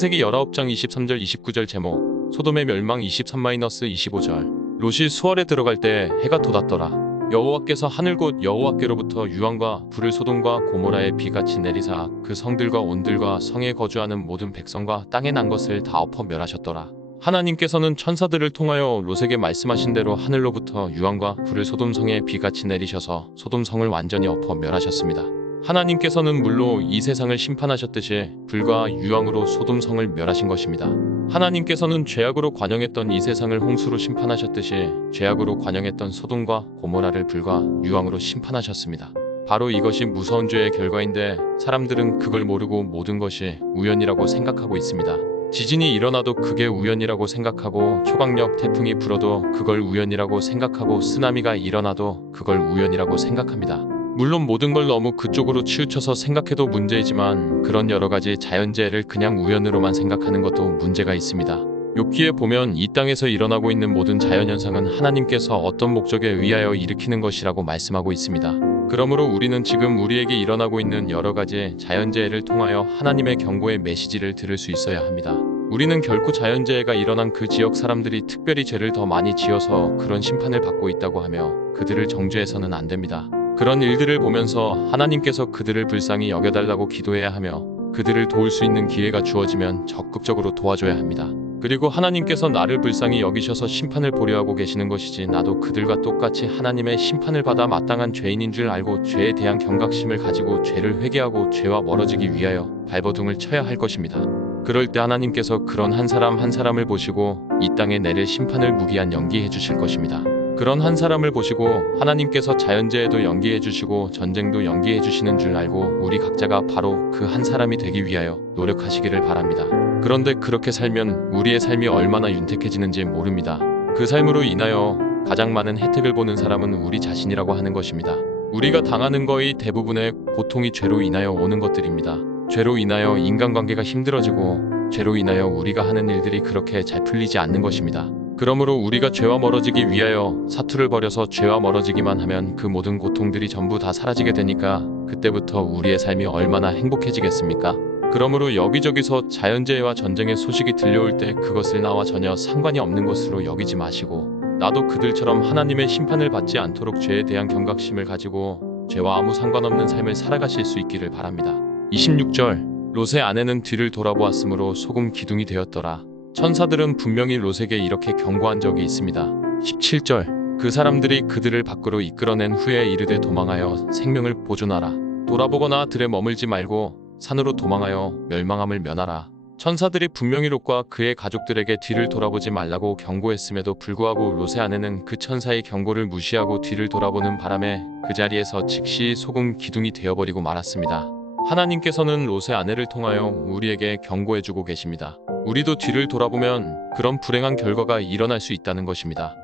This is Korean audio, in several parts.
창세기 19장 23절 29절 제목 소돔의 멸망 23-25절 롯이 수월에 들어갈 때 해가 돋았더라. 여호와께서 하늘 곧 여호와께로부터 유황과 불을 소돔과 고모라에 비같이 내리사 그 성들과 온들과 성에 거주하는 모든 백성과 땅에 난 것을 다 엎어 멸하셨더라. 하나님께서는 천사들을 통하여 롯에게 말씀하신 대로 하늘로부터 유황과 불을 소돔 성에 비같이 내리셔서 소돔 성을 완전히 엎어 멸하셨습니다. 하나님께서는 물로 이 세상을 심판하셨듯이 불과 유황으로 소돔 성을 멸하신 것입니다. 하나님께서는 죄악으로 관영했던 이 세상을 홍수로 심판하셨듯이 죄악으로 관영했던 소돔과 고모라를 불과 유황으로 심판하셨습니다. 바로 이것이 무서운 죄의 결과인데 사람들은 그걸 모르고 모든 것이 우연이라고 생각하고 있습니다. 지진이 일어나도 그게 우연이라고 생각하고 초강력 태풍이 불어도 그걸 우연이라고 생각하고 쓰나미가 일어나도 그걸 우연이라고 생각합니다. 물론 모든 걸 너무 그쪽으로 치우쳐서 생각해도 문제이지만 그런 여러 가지 자연재해를 그냥 우연으로만 생각하는 것도 문제가 있습니다. 욥기에 보면 이 땅에서 일어나고 있는 모든 자연현상은 하나님께서 어떤 목적에 의하여 일으키는 것이라고 말씀하고 있습니다. 그러므로 우리는 지금 우리에게 일어나고 있는 여러 가지 자연재해를 통하여 하나님의 경고의 메시지를 들을 수 있어야 합니다. 우리는 결코 자연재해가 일어난 그 지역 사람들이 특별히 죄를 더 많이 지어서 그런 심판을 받고 있다고 하며 그들을 정죄해서는 안 됩니다. 그런 일들을 보면서 하나님께서 그들을 불쌍히 여겨달라고 기도해야 하며 그들을 도울 수 있는 기회가 주어지면 적극적으로 도와줘야 합니다. 그리고 하나님께서 나를 불쌍히 여기셔서 심판을 보려 하고 계시는 것이지 나도 그들과 똑같이 하나님의 심판을 받아 마땅한 죄인인 줄 알고 죄에 대한 경각심을 가지고 죄를 회개하고 죄와 멀어지기 위하여 발버둥을 쳐야 할 것입니다. 그럴 때 하나님께서 그런 한 사람 한 사람을 보시고 이 땅에 내릴 심판을 무기한 연기해 주실 것입니다. 그런 한 사람을 보시고 하나님께서 자연재해도 연기해 주시고 전쟁도 연기해 주시는 줄 알고 우리 각자가 바로 그 한 사람이 되기 위하여 노력하시기를 바랍니다. 그런데 그렇게 살면 우리의 삶이 얼마나 윤택해지는지 모릅니다. 그 삶으로 인하여 가장 많은 혜택을 보는 사람은 우리 자신이라고 하는 것입니다. 우리가 당하는 거의 대부분의 고통이 죄로 인하여 오는 것들입니다. 죄로 인하여 인간관계가 힘들어지고 죄로 인하여 우리가 하는 일들이 그렇게 잘 풀리지 않는 것입니다. 그러므로 우리가 죄와 멀어지기 위하여 사투를 벌여서 죄와 멀어지기만 하면 그 모든 고통들이 전부 다 사라지게 되니까 그때부터 우리의 삶이 얼마나 행복해지겠습니까? 그러므로 여기저기서 자연재해와 전쟁의 소식이 들려올 때 그것을 나와 전혀 상관이 없는 것으로 여기지 마시고 나도 그들처럼 하나님의 심판을 받지 않도록 죄에 대한 경각심을 가지고 죄와 아무 상관없는 삶을 살아가실 수 있기를 바랍니다. 26절 롯의 아내는 뒤를 돌아보았으므로 소금 기둥이 되었더라. 천사들은 분명히 롯에게 이렇게 경고한 적이 있습니다. 17절 그 사람들이 그들을 밖으로 이끌어낸 후에 이르되 도망하여 생명을 보존하라. 돌아보거나 들에 머물지 말고 산으로 도망하여 멸망함을 면하라. 천사들이 분명히 롯과 그의 가족들에게 뒤를 돌아보지 말라고 경고했음에도 불구하고 롯의 아내는 그 천사의 경고를 무시하고 뒤를 돌아보는 바람에 그 자리에서 즉시 소금 기둥이 되어버리고 말았습니다. 하나님께서는 롯의 아내를 통하여 우리에게 경고해주고 계십니다. 우리도 뒤를 돌아보면 그런 불행한 결과가 일어날 수 있다는 것입니다.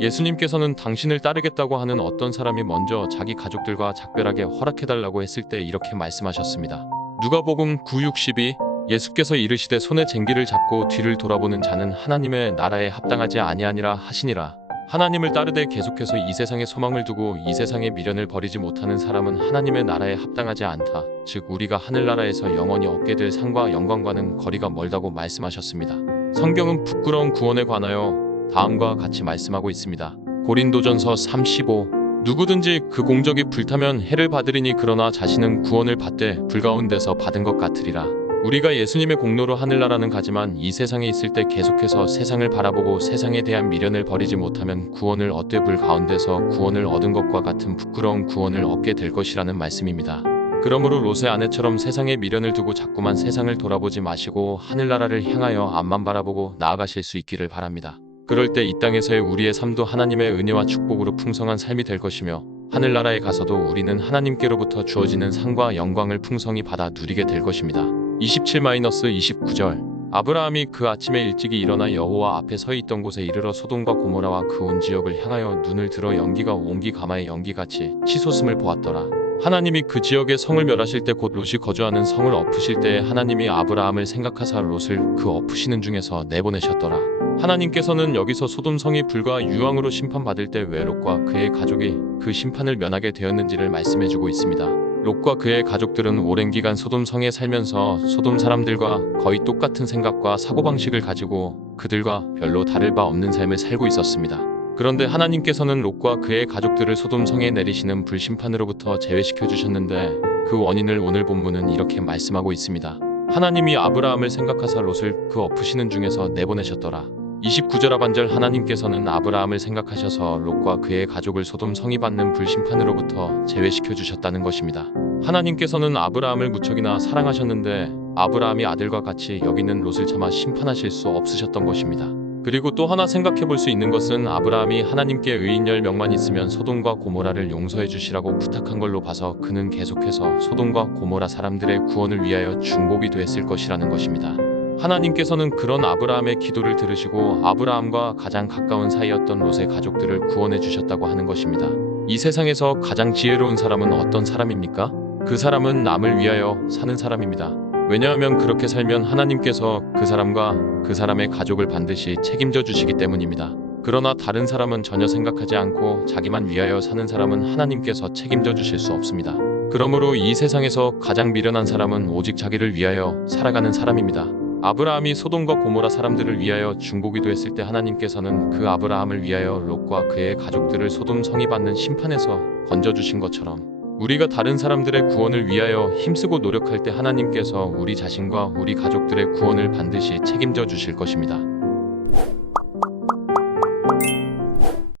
예수님께서는 당신을 따르겠다고 하는 어떤 사람이 먼저 자기 가족들과 작별하게 허락해달라고 했을 때 이렇게 말씀하셨습니다. 누가복음 9:62 예수께서 이르시되 손에 쟁기를 잡고 뒤를 돌아보는 자는 하나님의 나라에 합당하지 아니하니라 하시니라. 하나님을 따르되 계속해서 이 세상에 소망을 두고 이 세상의 미련을 버리지 못하는 사람은 하나님의 나라에 합당하지 않다. 즉 우리가 하늘나라에서 영원히 얻게 될 상과 영광과는 거리가 멀다고 말씀하셨습니다. 성경은 부끄러운 구원에 관하여 다음과 같이 말씀하고 있습니다. 고린도전서 3:15 누구든지 그 공적이 불타면 해를 받으리니 그러나 자신은 구원을 받되 불가운데서 받은 것 같으리라. 우리가 예수님의 공로로 하늘나라는 가지만 이 세상에 있을 때 계속해서 세상을 바라보고 세상에 대한 미련을 버리지 못하면 구원을 얻되 불 가운데서 구원을 얻은 것과 같은 부끄러운 구원을 얻게 될 것이라는 말씀입니다. 그러므로 롯의 아내처럼 세상에 미련을 두고 자꾸만 세상을 돌아보지 마시고 하늘나라를 향하여 앞만 바라보고 나아가실 수 있기를 바랍니다. 그럴 때 이 땅에서의 우리의 삶도 하나님의 은혜와 축복으로 풍성한 삶이 될 것이며 하늘나라에 가서도 우리는 하나님께로부터 주어지는 상과 영광을 풍성히 받아 누리게 될 것입니다. 27-29절 아브라함이 그 아침에 일찍이 일어나 여호와 앞에 서 있던 곳에 이르러 소돔과 고모라와 그 온 지역을 향하여 눈을 들어 연기가 옹기 가마의 연기같이 치솟음을 보았더라. 하나님이 그 지역의 성을 멸하실 때 곧 롯이 거주하는 성을 엎으실 때에 하나님이 아브라함을 생각하사 롯을 그 엎으시는 중에서 내보내셨더라. 하나님께서는 여기서 소돔 성이 불과 유황으로 심판받을 때 왜 롯과 그의 가족이 그 심판을 면하게 되었는지를 말씀해주고 있습니다. 롯과 그의 가족들은 오랜 기간 소돔 성에 살면서 소돔 사람들과 거의 똑같은 생각과 사고방식을 가지고 그들과 별로 다를 바 없는 삶을 살고 있었습니다. 그런데 하나님께서는 롯과 그의 가족들을 소돔 성에 내리시는 불심판으로부터 제외시켜 주셨는데 그 원인을 오늘 본문은 이렇게 말씀하고 있습니다. 하나님이 아브라함을 생각하사 롯을 그 엎으시는 중에서 내보내셨더라. 29절 하반절 하나님께서는 아브라함을 생각하셔서 롯과 그의 가족을 소돔 성이 받는 불심판으로부터 제외시켜 주셨다는 것입니다. 하나님께서는 아브라함을 무척이나 사랑하셨는데 아브라함이 아들과 같이 여기는 롯을 차마 심판하실 수 없으셨던 것입니다. 그리고 또 하나 생각해 볼 수 있는 것은 아브라함이 하나님께 의인 10명만 있으면 소돔과 고모라를 용서해 주시라고 부탁한 걸로 봐서 그는 계속해서 소돔과 고모라 사람들의 구원을 위하여 중보기도 했을 것이라는 것입니다. 하나님께서는 그런 아브라함의 기도를 들으시고 아브라함과 가장 가까운 사이였던 롯의 가족들을 구원해 주셨다고 하는 것입니다. 이 세상에서 가장 지혜로운 사람은 어떤 사람입니까? 그 사람은 남을 위하여 사는 사람입니다. 왜냐하면 그렇게 살면 하나님께서 그 사람과 그 사람의 가족을 반드시 책임져 주시기 때문입니다. 그러나 다른 사람은 전혀 생각하지 않고 자기만 위하여 사는 사람은 하나님께서 책임져 주실 수 없습니다. 그러므로 이 세상에서 가장 미련한 사람은 오직 자기를 위하여 살아가는 사람입니다. 아브라함이 소돔과 고모라 사람들을 위하여 중보기도 했을 때 하나님께서는 그 아브라함을 위하여 롯과 그의 가족들을 소돔 성이 받는 심판에서 건져주신 것처럼 우리가 다른 사람들의 구원을 위하여 힘쓰고 노력할 때 하나님께서 우리 자신과 우리 가족들의 구원을 반드시 책임져 주실 것입니다.